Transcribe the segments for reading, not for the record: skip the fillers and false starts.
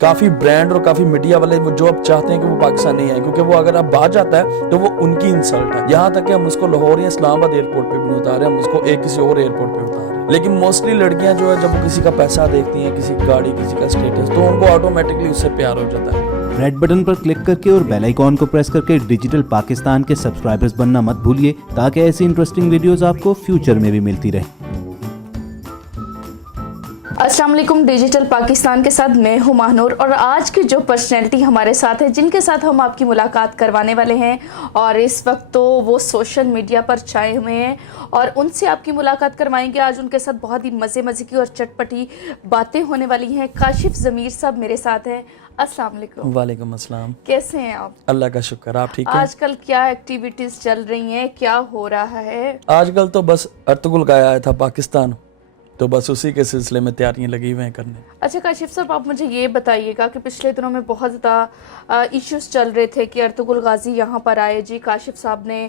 کافی brand اور کافی media والے وہ جو اب چاہتے ہیں کہ وہ پاکستان نہیں آئے، کیونکہ وہ اگر اب باہر جاتا ہے تو وہ ان کی انسلٹ ہے. یہاں تک کہ ہم اس کو لاہور یا اسلام آباد ایئرپورٹ پہ بھی نہیں اتارے، ہم اس کو ایک کسی اور ایئرپورٹ پہ اتارے. لیکن موسٹلی لڑکیاں جو ہے جب وہ کسی کا پیسہ دیکھتی ہیں، کسی گاڑی، کسی کا اسٹیٹس، تو ان کو آٹومیٹکلی اس سے پیار ہو جاتا ہے. ریڈ بٹن پر کلک کر کے اور بیل آئیکن کو پریس کر کے ڈیجیٹل پاکستان کے سبسکرائبرز بننا مت بھولیے، تاکہ ایسی انٹرسٹنگ ویڈیوز آپ کو فیوچر میں بھی ملتی رہے. السلام علیکم. ڈیجیٹل پاکستان کے ساتھ میں ہوں ماہنور، اور آج کی جو پرسنالٹی ہمارے ساتھ ہے، جن کے ساتھ ہم آپ کی ملاقات کروانے والے ہیں، اور اس وقت تو وہ سوشل میڈیا پر چھائے ہوئے ہیں اور ان سے آپ کی ملاقات کروائیں گے. آج ان کے ساتھ بہت ہی مزے کی اور چٹپٹی باتیں ہونے والی ہیں. کاشف ضمیر صاحب میرے ساتھ ہیں. السلام علیکم. وعلیکم السلام. کیسے ہیں آپ؟ اللہ کا شکر. آپ ٹھیک ہیں؟ آج کل کیا ایکٹیویٹیز چل رہی ہیں، کیا ہو رہا ہے؟ آج کل تو بس ارطغرل کا آیا تھا پاکستان، تو بس اسی کے سلسلے میں تیاریاں لگی ہوئے ہیں کرنے. اچھا کاشف صاحب، آپ مجھے یہ بتائیے گا کہ پچھلے دنوں میں بہت زیادہ ایشوز چل رہے تھے کہ ارطغرل غازی یہاں پر آئے، جی کاشف صاحب نے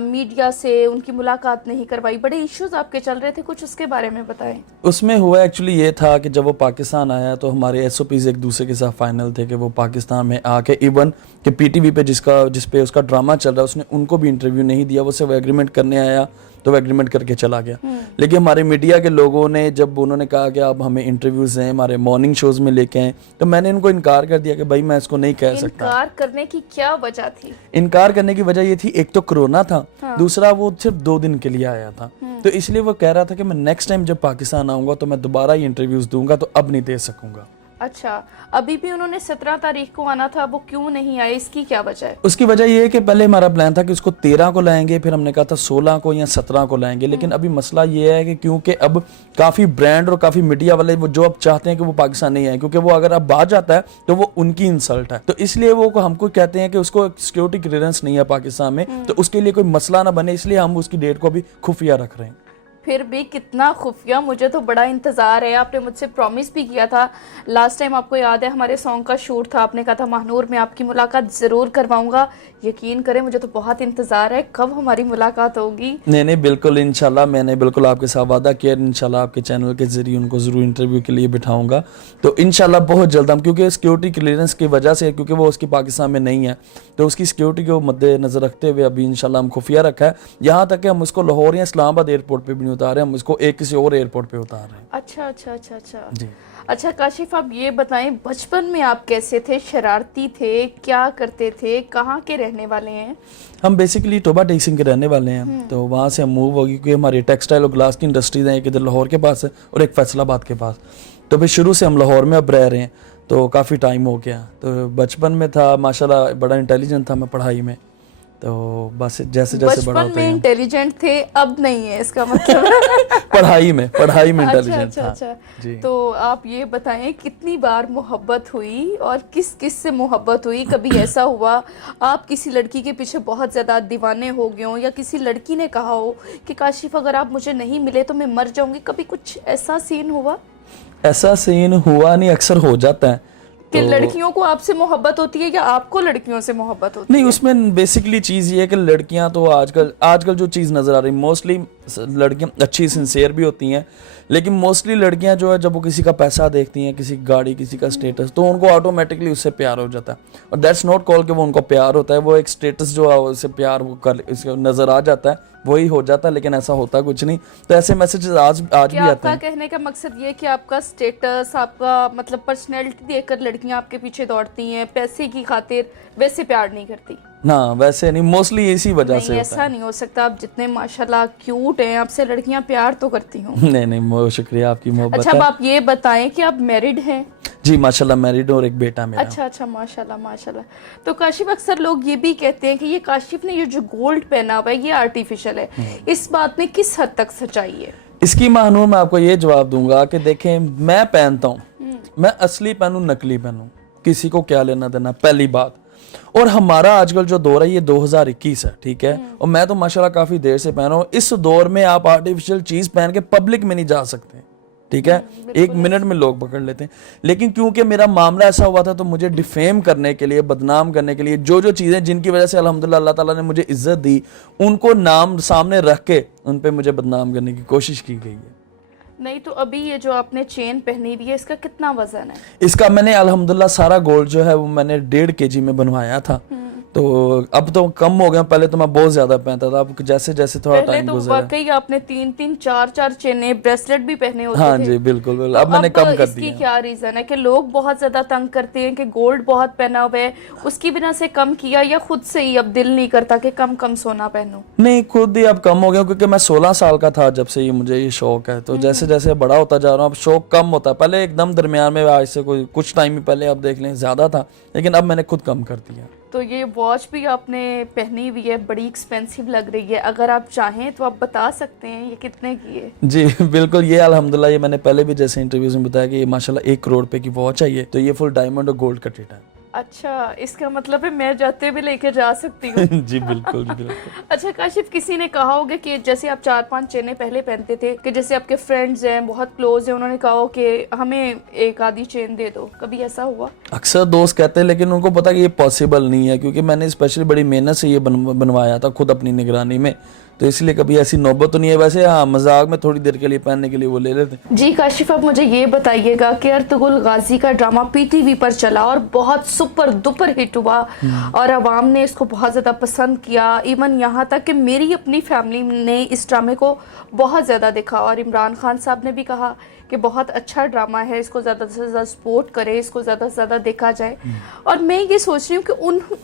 میڈیا سے ان کی ملاقات نہیں کروائی، بڑے ایشوز آپ کے چل رہے تھے، کچھ اس کے بارے میں بتائیں. اس میں ہوا ایکچولی یہ تھا کہ جب وہ پاکستان آیا تو ہمارے ایس او پیز ایک دوسرے کے ساتھ فائنل تھے کہ وہ پاکستان میں آ کے ایون کہ پی ٹی وی پہ جس پہ اس کا ڈرامہ چل رہا ہے، اس نے ان کو بھی انٹرویو نہیں دیا. وہ صرف ایگریمنٹ کرنے آیا تو وہ ایگریمنٹ کر کے چلا گیا. لیکن ہمارے میڈیا کے لوگوں نے جب انہوں نے کہا کہ آپ ہمیں انٹرویوز ہیں ہمارے مارننگ شوز میں لے کے آئیں، تو میں نے ان کو انکار کر دیا کہ بھائی میں اس کو نہیں کہہ سکتا. انکار کرنے کی کیا وجہ تھی؟ انکار کرنے کی وجہ یہ تھی، ایک تو کرونا تھا، دوسرا وہ صرف 2 دن کے لیے آیا تھا، تو اس لیے وہ کہہ رہا تھا کہ میں نیکسٹ ٹائم جب پاکستان آؤں گا تو میں دوبارہ ہی انٹرویوز دوں گا، تو اب نہیں دے سکوں گا. اچھا، ابھی بھی انہوں نے 17 تاریخ کو آنا تھا، وہ کیوں نہیں آئے؟ اس کی کیا وجہ ہے؟ اس کی وجہ یہ ہے کہ پہلے ہمارا پلان تھا کہ اس کو 13 کو لائیں گے، پھر ہم نے کہا تھا 16 کو یا 17 کو لائیں گے. لیکن ابھی مسئلہ یہ ہے کہ کیونکہ اب کافی برانڈ اور کافی میڈیا والے وہ جو اب چاہتے ہیں کہ وہ پاکستان نہیں آئے، کیونکہ وہ اگر اب باہر جاتا ہے تو وہ ان کی انسلٹ ہے، تو اس لیے وہ ہم کو کہتے ہیں کہ اس کو سیکیورٹی کلیئرنس نہیں ہے پاکستان میں، تو اس کے لیے کوئی مسئلہ نہ بنے، اس لیے ہم اس کی ڈیٹ کو ابھی خفیہ رکھ رہے ہیں. پھر بھی کتنا خفیہ، مجھے تو بڑا انتظار ہے. آپ نے مجھ سے پرومس بھی کیا تھا لاسٹ ٹائم، آپ کو یاد ہے ہمارے سانگ کا شوٹ تھا، آپ نے کہا تھا ماہنور میں آپ کی ملاقات ضرور کرواؤں گا. یقین کریں مجھے تو بہت انتظار ہے، کب ہماری ملاقات ہوگی؟ نہیں بالکل انشاءاللہ، میں نے بالکل آپ کے ساتھ وعدہ کیا، انشاءاللہ آپ کے چینل کے ذریعے ان کو ضرور انٹرویو کے لیے بٹھاؤں گا. تو انشاءاللہ بہت جلد ہم، کیونکہ سیکیورٹی کلیئرنس کی وجہ سے، کیونکہ وہ اس کی پاکستان میں نہیں ہے، تو اس کی سیکیورٹی کو مد نظر رکھتے ہوئے ابھی انشاءاللہ ہم خفیہ رکھا ہے. یہاں تک کہ ہم اس کو لاہور یا اسلام آباد ایئرپورٹ پہ بھی نہیں اتارے، ہم اس کو ایک کسی اور ایئرپورٹ پہ اتار رہے ہیں. اچھا جی. اچھا کاشف، آپ یہ بتائیں بچپن میں آپ کیسے تھے؟ شرارتی تھے؟ کیا کرتے تھے؟ کہاں کے رہنے والے ہیں؟ ہم بیسیکلی ٹوبا ٹیکسنگ کے رہنے والے ہیں، تو وہاں سے ہم موو ہو گئی، کیونکہ ہماری ٹیکسٹائل اور گلاس کی انڈسٹریز ہیں، ایک ادھر لاہور کے پاس ہے اور ایک فیصل آباد کے پاس. تو پھر شروع سے ہم لاہور میں اب رہ رہے ہیں، تو کافی ٹائم ہو گیا. تو بچپن میں تھا ماشاءاللہ بڑا انٹیلیجنٹ تھا میں پڑھائی میں، تو بس جیسے بڑا بچپن ہوتا میں ہے انٹیلیجنٹ تھے، اب نہیں ہے اس کا مطلب؟ پڑھائی میں انٹیلیجنٹ تھا. جی. تو آپ یہ بتائیں کتنی بار محبت ہوئی اور کس کس سے محبت ہوئی؟ کبھی ایسا ہوا آپ کسی لڑکی کے پیچھے بہت زیادہ دیوانے ہو گئے ہوں، یا کسی لڑکی نے کہا ہو کہ کاشف اگر آپ مجھے نہیں ملے تو میں مر جاؤں گی، کبھی کچھ ایسا سین ہوا؟ ایسا سین ہوا نہیں، اکثر ہو جاتا ہے کہ لڑکیوں کو آپ سے محبت ہوتی ہے یا آپ کو لڑکیوں سے محبت ہوتی ہے؟ نہیں، اس میں بیسکلی چیز یہ ہے کہ لڑکیاں تو آج کل جو چیز نظر آ رہی موسٹلی لڑکیاں اچھی سنسیئر بھی ہوتی ہیں، لیکن موسٹلی لڑکیاں جو ہے جب وہ کسی کا پیسہ دیکھتی ہیں، کسی گاڑی، کسی کا اسٹیٹس، تو ان کو آٹومیٹکلی اس سے پیار ہو جاتا ہے. اور دیٹس ناٹ کال کہ وہ ان کو پیار ہوتا ہے، وہ ایک اسٹیٹس جو ہے اس سے پیار اس کو نظر آ جاتا ہے، وہی ہو جاتا ہے، لیکن ایسا ہوتا کچھ نہیں. تو ایسے میسیجز آج بھی آتے ہیں. آپ کا کہنے کا مقصد یہ کہ آپ کا اسٹیٹس، آپ کا مطلب پرسنالٹی دیکھ کر لڑکیاں آپ کے پیچھے دوڑتی ہیں، پیسے کی خاطر، ویسے پیار نہیں کرتی؟ نہ ویسے نہیں، موسٹلی اسی وجہ سے. ایسا نہیں ہو سکتا، آپ جتنے ماشاءاللہ کیوٹ ہیں، آپ سے لڑکیاں پیار تو کرتی ہوں. نہیں بہت شکریہ آپ کی محبت. اچھا اب آپ یہ بتائیں کہ آپ میرڈ ہیں؟ جی ماشاءاللہ میرڈ اور ایک بیٹا میرا. اچھا ماشاءاللہ. تو کاشف اکثر لوگ یہ بھی کہتے ہیں کہ یہ کاشف نے یہ جو گولڈ پہنا ہوا ہے یہ آرٹیفیشل ہے، اس بات میں کس حد تک سچائی ہے؟ اس کی ماہنور میں آپ کو یہ جواب دوں گا کہ دیکھیں، میں پہنتا ہوں، میں اصلی پہنوں نقلی پہنوں، کسی کو کیا لینا دینا، پہلی بات. اور ہمارا آج کل جو دور ہے یہ 2021 ہے، ٹھیک ہے، اور میں تو ماشاءاللہ کافی دیر سے پہن رہا ہوں. اس دور میں آپ آرٹیفیشل چیز پہن کے پبلک میں نہیں جا سکتے، ٹھیک ہے، 1 منٹ میں لوگ پکڑ لیتے ہیں. لیکن کیونکہ میرا معاملہ ایسا ہوا تھا تو مجھے ڈیفیم کرنے کے لیے، بدنام کرنے کے لیے، جو چیزیں جن کی وجہ سے الحمدللہ اللہ تعالیٰ نے مجھے عزت دی، ان کو نام سامنے رکھ کے ان پہ مجھے بدنام کرنے کی کوشش کی گئی ہے. नहीं तो अभी ये जो आपने चेन पहनी हुई है इसका कितना वजन है? इसका मैंने अल्हम्दुलिल्लाह सारा गोल्ड जो है वो मैंने 1.5 kg में बनवाया था। तो अब तो कम हो गया, पहले तो मैं बहुत ज्यादा पहनता था, अब जैसे जैसे थोड़ा पहले टाइम तो गुजरा। वाकई आपने 3-3 4-4 चेनें ब्रेसलेट भी पहने होते हाँ थे। जी बिल्कुल बिल्कुल, अब मैंने कम कर इसकी दिया। क्या रीजन है कि लोग बहुत ज्यादा तंग करते हैं कि गोल्ड बहुत पहना हुआ है, उसकी बिना से कम किया, या खुद से ही अब दिल नहीं करता कि कम कम सोना पहनूं? नहीं, खुद ही अब कम हो गया, क्योंकि मैं 16 साल का था जब से ये मुझे ये शौक है। तो जैसे जैसे बड़ा होता जा रहा हूँ अब शौक कम होता है। पहले एकदम दरमियान में, आज से कोई कुछ टाइम ही पहले आप देख लें ज्यादा था, लेकिन अब मैंने खुद कम कर दिया। तो ये वॉच भी आपने पहनी हुई है, बड़ी एक्सपेंसिव लग रही है, अगर आप चाहें तो आप बता सकते हैं ये कितने की है? जी बिल्कुल, ये अल्हम्दुलिल्लाह ये मैंने पहले भी जैसे इंटरव्यूज में बताया कि ये माशाल्लाह 1 करोड़ रुपए की वॉच है। ये तो ये फुल डायमंड और गोल्ड कटेड है। अच्छा, इसका मतलब है मैं जाते भी लेके जा सकती हूँ। जी बिल्कुल जी बिल्कुल। अच्छा काशिफ, किसी ने कहा होगा कि जैसे आप 4-5 चेनें पहले पहनते थे, कि जैसे आपके फ्रेंड्स हैं बहुत क्लोज हैं, उन्होंने कहा हो कि हमें एक आधी चेन दे दो, कभी ऐसा हुआ? अक्सर दोस्त कहते हैं, लेकिन उनको पता कि ये पॉसिबल नहीं है, क्योंकि मैंने स्पेशली बड़ी मेहनत से ये बनवाया था खुद अपनी निगरानी में, तो इसलिए कभी ऐसी नौबत तो नहीं है। वैसे हाँ, मजाक में थोड़ी देर के लिए पहनने के लिए वो ले लेते। जी काशिफ, अब मुझे ये बताइएगा कि अर्तुगरुल गाजी का ड्रामा पीटीवी पर चला और बहुत सुपर डुपर हिट हुआ और अवाम ने इसको बहुत ज़्यादा पसंद किया। इवन यहाँ तक कि मेरी अपनी फैमिली ने इस ड्रामे को बहुत ज़्यादा देखा और इमरान खान साहब ने भी कहा कि बहुत अच्छा ड्रामा है, इसको ज़्यादा से ज़्यादा सपोर्ट करें, इसको ज़्यादा से ज़्यादा देखा जाए। और मैं ये सोच रही हूँ कि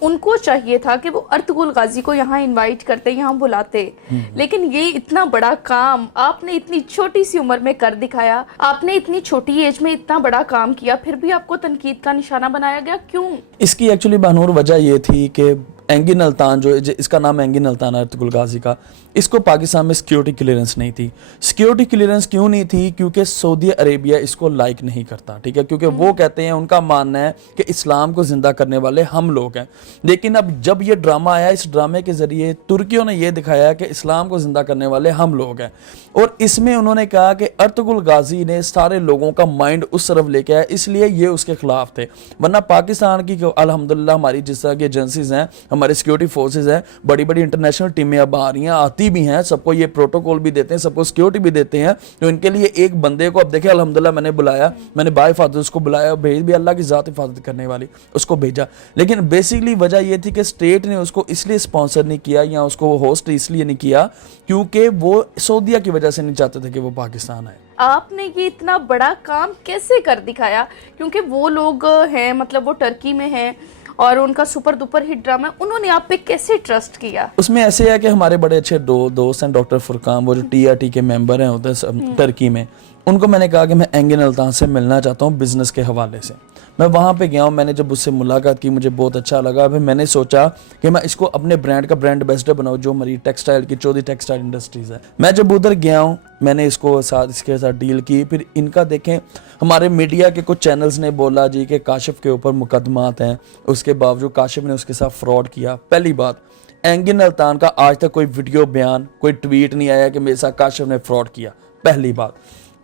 उनको चाहिए था कि वो अर्तुगरुल गाजी को यहाँ इनवाइट करते, यहाँ बुलाते, लेकिन ये इतना बड़ा काम आपने इतनी छोटी सी उम्र में कर दिखाया। आपने इतनी छोटी एज में इतना बड़ा काम किया, फिर भी आपको तनकीद का निशाना बनाया गया, क्यों? इसकी एक्चुअली बहनूर वजह ये थी कि एंगिन अल्तान जो इसका नाम एंगिन अल्तान है अर्तुगरुल गाजी का, इसको पाकिस्तान में सिक्योरिटी क्लियरेंस नहीं थी। सिक्योरिटी क्लियरेंस क्यों नहीं थी? क्योंकि सऊदी अरेबिया इसको लाइक नहीं करता, ठीक है, क्योंकि वो कहते हैं, उनका मानना है कि इस्लाम को जिंदा करने वाले हम लोग हैं। लेकिन अब जब ये ड्रामा आया, इस ड्रामे के जरिए तुर्कियों ने ये दिखाया कि इस्लाम को जिंदा करने वाले हम लोग हैं, और इसमें उन्होंने कहा कि अर्तुगरुल गाजी ने सारे लोगों का माइंड उस तरफ लेके आया, इसलिए ये उसके खिलाफ थे। वरना पाकिस्तान की अल्हम्दुलिल्लाह हमारी जिस तरह की एजेंसीज हैं, हमारे सिक्योरिटी फोर्सेज हैं, बड़ी बड़ी इंटरनेशनल टीमें अब आ रही हैं, आती भी हैं, सबको ये प्रोटोकॉल भी देते हैं, सबको सिक्योरिटी भी देते हैं। तो इनके लिए एक बंदे को अब देखे अल्हम्दुलिल्लाह मैंने बुलाया, मैंने बाहिफाजत उसको बुलाया, भेज भी अल्लाह की ज़ात हिफाजत करने वाली, उसको भेजा। लेकिन बेसिकली वजह ये थी कि स्टेट ने उसको इसलिए स्पॉन्सर नहीं किया या उसको होस्ट इसलिए नहीं किया क्योंकि वो सऊदीया की वजह से नहीं चाहते थे कि वो पाकिस्तान आए। आपने ये इतना बड़ा काम कैसे कर दिखाया? क्योंकि वो लोग हैं, मतलब वो टर्की में हैं और उनका सुपर डुपर हिट ड्रामा है, उन्होंने आप पे कैसे ट्रस्ट किया? उसमें ऐसे है कि हमारे बड़े अच्छे दोस्त हैं डॉक्टर फुरकान, वो जो TRT के मेंबर हैं उधर टर्की में, उनको मैंने कहा कि मैं एंगिन अल्तान से मिलना चाहता हूँ बिजनेस के हवाले से। मैं वहाँ पे गया हूँ, मैंने जब उससे मुलाकात की मुझे बहुत अच्छा लगा। फिर मैंने सोचा कि मैं इसको अपने ब्रांड का ब्रांड एम्बेसडर बनाऊँ, जो हमारी टेक्सटाइल की चौधरी टेक्सटाइल इंडस्ट्रीज़ है। मैं जब उधर गया हूँ, मैंने इसके साथ डील की। फिर इनका देखें, हमारे मीडिया के कुछ चैनल्स ने बोला जी कि काशिफ के ऊपर मुकदमात हैं, उसके बावजूद काशिफ ने उसके साथ फ्रॉड किया। पहली बात, एंगिन अल्तान का आज तक कोई वीडियो बयान, कोई ट्वीट नहीं आया कि मेरे साथ काशिफ ने फ्रॉड किया, पहली बात।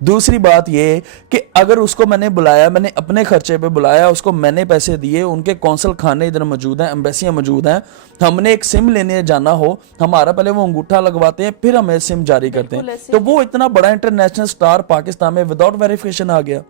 दूसरी बात ये कि अगर उसको मैंने बुलाया, मैंने अपने खर्चे पे बुलाया, उसको मैंने पैसे दिए, उनके कौंसल खाने इधर मौजूद हैं, एम्बेसियाँ मौजूद हैं, हमने एक सिम लेने जाना हो, हमारा पहले वो अंगूठा लगवाते हैं, फिर हमें सिम जारी करते हैं। तो वो इतना बड़ा इंटरनेशनल स्टार पाकिस्तान में विदाउट वेरिफिकेशन आ गया।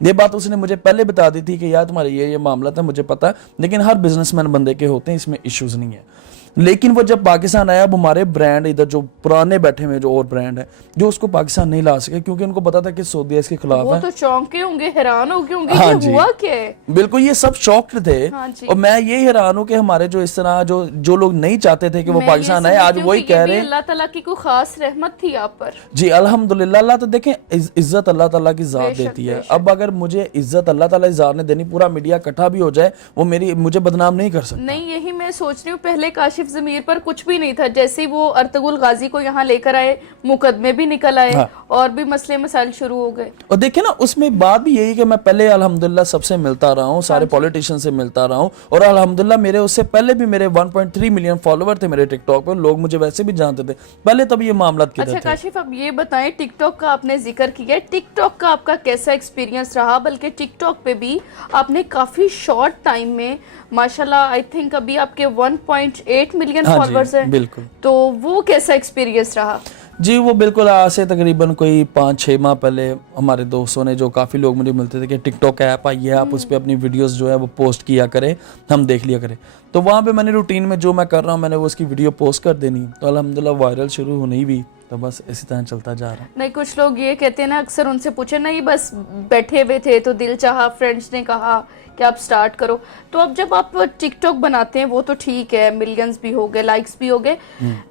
ये बात उसने मुझे पहले बता दी थी कि यार तुम्हारे ये मामला था, मुझे पता है, लेकिन हर बिजनेसमैन बंदे के होते हैं, इसमें इश्यूज नहीं है। लेकिन वो जब पाकिस्तान आया, अब हमारे ब्रांड इधर जो पुराने बैठे हुए जो और ब्रांड है, जो उसको पाकिस्तान नहीं ला सके क्योंकि उनको पता था कि सऊदी इसके खिलाफ वो है। तो चौंके होंगे, हैरान हो गए होंगे, हाँ ये जी, हुआ क्या है? बिल्कुल, ये सब शॉक्ड थे। हाँ जी। और मैं ये हैरान हूँ कि हमारे जो इस तरह जो लोग नहीं चाहते थे कि वो पाकिस्तान आए, आज वही कह रहे हैं। अल्लाह ताला की कोई खास रहमत थी आप पर। जी अल्हम्दुलिल्लाह। अल्लाह तो देखें, इज्जत अल्लाह ताला की ज़ात देती है। अब अगर मुझे इज्जत अल्लाह ताला की ज़ात ने देनी, पूरा मीडिया इकट्ठा भी हो जाए, वो मुझे बदनाम नहीं कर सकता। नहीं, यही मैं सोच रही हूँ, पहले काशिफ ज़मीर पर कुछ भी नहीं था, जैसे ही वो अर्तुगरुल गाजी को यहाँ लेकर आए, मुकदमे भी निकल आए। हाँ। और भी मसले मसाइल शुरू हो गए। और देखिए ना, उसमें बात भी यही कि मैं पहले अल्हम्दुलिल्लाह सबसे मिलता रहा हूँ, सारे पॉलिटिशियन से मिलता रहा हूँ, और अल्हम्दुलिल्लाह मेरे उससे पहले भी मेरे 1.3 मिलियन फॉलोवर थे मेरे टिकटॉक पर, लोग मुझे वैसे भी जानते थे पहले, तब ये मामला किधर थे। अच्छा काशिफ, अब ये बताएं, टिकटॉक का आपने जिक्र किया, टिकटॉक का आपका कैसा एक्सपीरियंस रहा? बल्कि टिकटॉक पे भी आपने काफी शॉर्ट टाइम में माशाल्लाह, आई थिंक अभी आपके 1.8 मिलियन फॉलोअर्स हैं। बिल्कुल। तो वो कैसा एक्सपीरियंस रहा? जी वो बिल्कुल आज से तकरीबन कोई 5-6 माह पहले हमारे दोस्तों ने, जो काफ़ी लोग मुझे मिलते थे कि टिकटॉक ऐप आई है, आप उस पर अपनी वीडियोस जो है वो पोस्ट किया करें, हम देख लिया करें। तो वहाँ पे मैंने रूटीन में जो मैं कर रहा हूँ मैंने वो उसकी वीडियो पोस्ट कर देनी, तो अल्हम्दुलिल्लाह वायरल शुरू होने ही भी, तो बस इसी तरह चलता जा रहा है। नहीं, कुछ लोग ये कहते हैं ना, अक्सर उनसे पूछे नहीं, बस बैठे हुए थे तो दिल चाहा, फ्रेंड्स ने कहा कि आप स्टार्ट करो। तो अब जब आप टिकटॉक बनाते हैं वो तो ठीक है, मिलियंस भी हो गए, लाइक्स भी हो गए,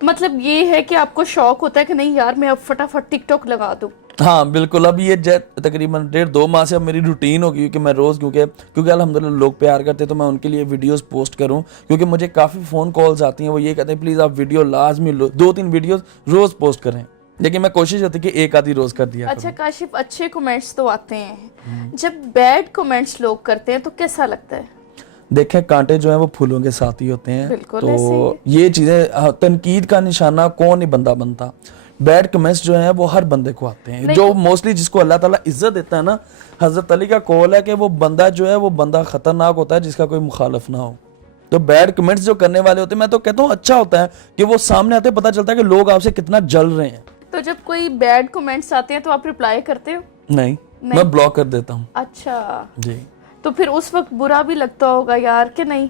मतलब ये है कि आपको शौक होता है कि नहीं यार मैं अब फटाफट टिकटॉक लगा दूं। हाँ बिल्कुल, अब ये तकरीबन 1.5-2 माह से अब मेरी रूटीन हो गई कि मैं रोज़, क्योंकि अल्हम्दुलिल्लाह लोग प्यार करते हैं तो मैं उनके लिए वीडियोस पोस्ट करूं, क्योंकि मुझे काफ़ी फ़ोन कॉल्स आती हैं, वो ये कहते हैं प्लीज़ आप वीडियो लाजमी 2-3 वीडियोस रोज़ पोस्ट करें, लेकिन मैं कोशिश होती है कि एक आधी रोज़ कर दिया करूं। अच्छा काशिफ, अच्छे कमेंट्स तो आते हैं, जब बैड कमेंट्स लोग करते हैं तो कैसा लगता है? देखें कांटे जो हैं वो फूलों के साथ ही होते हैं, बिल्कुल तो ये चीज़ें, तनकीद का निशाना कौन नहीं बंदा बनता, बैड कमेंट्स जो हैं वो हर बंदे को आते हैं, जो मोस्टली जिसको अल्लाह ताला इज्जत देता है ना, हज़रत अली का कौल है कि वो बंदा जो है वो बंदा ख़तरनाक होता है जिसका कोई मुखालिफ ना हो। तो बैड कमेंट्स जो करने वाले होते हैं, मैं तो कहता हूँ अच्छा होता है कि वो सामने आते, पता चलता है कि लोग आपसे कितना जल रहे हैं। तो जब कोई बैड कमेंट्स आते हैं तो आप रिप्लाई करते हो? नहीं, मैं ब्लॉक कर देता हूँ। अच्छा जी, तो फिर उस वक्त बुरा भी लगता होगा यार कि नहीं?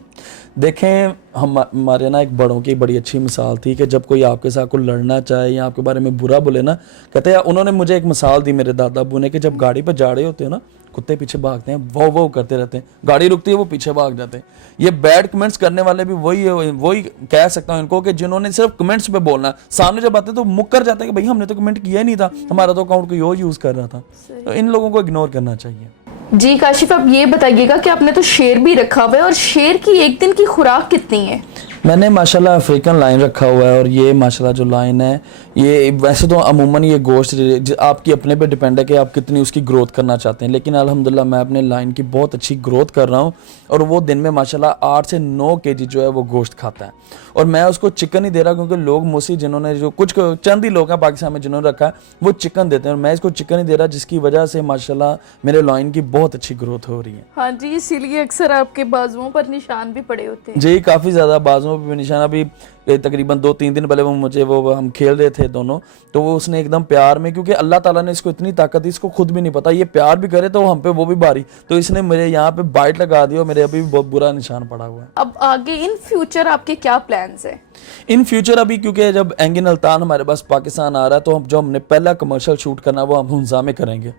देखें हमारे ना एक बड़ों की बड़ी अच्छी मिसाल थी कि जब कोई आपके साथ कोई लड़ना चाहे या आपके बारे में बुरा बोले ना, कहते हैं, उन्होंने मुझे एक मिसाल दी मेरे दादा अबू ने, कि जब गाड़ी पर जा रहे होते हो ना, कुत्ते पीछे भागते हैं, वो करते रहते हैं, गाड़ी रुकती है वो पीछे भाग जाते हैं। ये बैड कमेंट्स करने वाले भी वही कह सकता हूँ इनको कि जिन्होंने सिर्फ कमेंट्स पे बोलना, सामने जब आते तो मुक्कर जाते हैं कि भाई हमने तो कमेंट किया ही नहीं था, हमारा तो अकाउंट कोई और यूज़ कर रहा था। तो इन लोगों को इग्नोर करना चाहिए। जी काशिफ, अब ये बताइएगा कि आपने तो शेर भी रखा हुआ है, और शेर की एक दिन की खुराक कितनी है? मैंने माशाल्लाह अफ्रीकन लाइन रखा हुआ है, और ये माशाल्लाह जो लाइन है ये वैसे तो अमूमन ये गोश्त आपकी अपने पे डिपेंड है कि आप कितनी उसकी ग्रोथ करना चाहते हैं, लेकिन अल्हम्दुलिल्लाह मैं अपने लाइन की बहुत अच्छी ग्रोथ कर रहा हूँ, और वो दिन में माशाल्लाह 8 से 9 केजी जो है वो गोश्त खाता है। और मैं उसको चिकन ही दे रहा, क्योंकि लोग मोस्टली जिन्होंने, जो कुछ चंद ही लोग हैं पाकिस्तान में जिन्होंने रखा है, वो चिकन देते हैं, और मैं इसको चिकन ही दे रहा, जिसकी वजह से माशाल्लाह मेरे लाइन की बहुत अच्छी ग्रोथ हो रही है। हाँ जी, इसीलिए अक्सर आपके बाजुओं पर निशान भी पड़े होते हैं। जी, काफ़ी ज़्यादा बाजुओं पे निशान, अभी तकरीबन 2-3 दिन पहले वो हम खेल रहे थे दोनों, तो वो उसने एकदम प्यार में, क्योंकि अल्लाह ताला ने इसको इतनी ताकत दी, इसको खुद भी नहीं पता, ये प्यार भी करे तो हम पे वो भी भारी, तो इसने मेरे यहाँ पे बाइट लगा दी और मेरे अभी भी बहुत बुरा निशान पड़ा हुआ है। अब आगे इन फ्यूचर आपके क्या प्लान्स हैं? इन फ्यूचर अभी क्योंकि जब एंगिन अल्तान हमारे पास पाकिस्तान आ रहा है, तो हम जो हमने पहला कमर्शियल शूट करना वो हम हुंजा में करेंगे।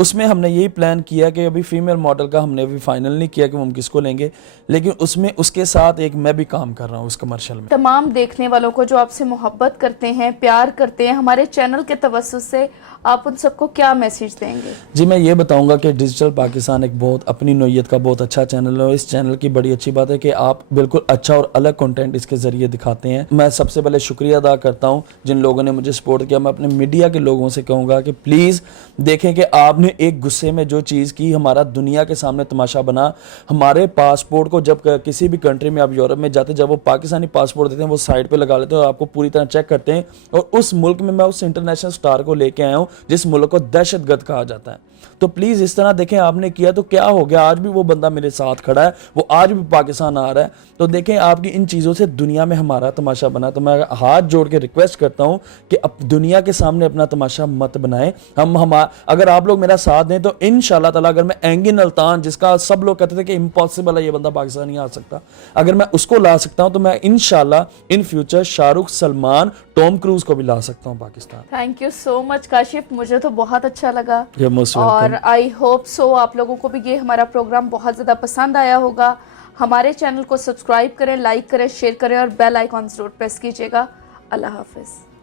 उसमें हमने यही प्लान किया कि अभी फीमेल मॉडल का हमने अभी फाइनल नहीं किया कि हम किसको लेंगे, लेकिन उसमें उसके साथ एक मैं भी काम कर रहा हूँ उस कमर्शियल में। तमाम देखने वालों को जो आपसे मोहब्बत करते हैं, प्यार करते हैं, हमारे चैनल के तवज्जुह से आप उन सबको क्या मैसेज देंगे? जी, मैं ये बताऊंगा कि डिजिटल पाकिस्तान एक बहुत अपनी नोयत का बहुत अच्छा चैनल है, और इस चैनल की बड़ी अच्छी बात है कि आप बिल्कुल अच्छा और अलग कंटेंट इसके ज़रिए दिखाते हैं। मैं सबसे पहले शुक्रिया अदा करता हूं जिन लोगों ने मुझे सपोर्ट किया। मैं अपने मीडिया के लोगों से कहूँगा कि प्लीज़ देखें कि आपने एक गुस्से में जो चीज़ की, हमारा दुनिया के सामने तमाशा बना। हमारे पासपोर्ट को जब किसी भी कंट्री में आप यूरोप में जाते, जब वो पाकिस्तानी पासपोर्ट देते हैं वो साइड पर लगा लेते हैं और आपको पूरी तरह चेक करते हैं, और उस मुल्क में मैं उस इंटरनेशनल स्टार को लेके आया हूँ जिस मुल्क को दहशतगर्द कहा जाता है। तो प्लीज़ इस तरह देखें, आपने किया तो क्या हो गया, आज भी वो बंदा मेरे साथ खड़ा है, वो आज भी पाकिस्तान आ रहा है। तो देखें, आपकी इन चीज़ों से दुनिया में हमारा तमाशा बना। तो मैं हाथ जोड़ के रिक्वेस्ट करता हूँ कि अब दुनिया के सामने अपना तमाशा मत बनाएं। अगर आप लोग मेरा साथ दें तो इंशाल्लाह ताला, अगर मैं एंगिन अल्तान, जिसका सब लोग कहते थे कि इम्पॉसिबल है ये बंदा पाकिस्तान नहीं आ सकता, अगर मैं उसको ला सकता हूँ तो मैं इंशाल्लाह in future Shahrukh, Salman, Tom cruise को भी ला सकता हूँ Pakistan. Thank you so much Kashif, मुझे तो बहुत अच्छा लगा, मोस्ट और आई होप सो आप लोगों को भी ये हमारा प्रोग्राम बहुत ज़्यादा पसंद आया होगा। हमारे चैनल को सब्सक्राइब करें, लाइक करें, शेयर करें, और बेल आइकॉन जरूर प्रेस कीजिएगा। अल्लाह हाफिज़।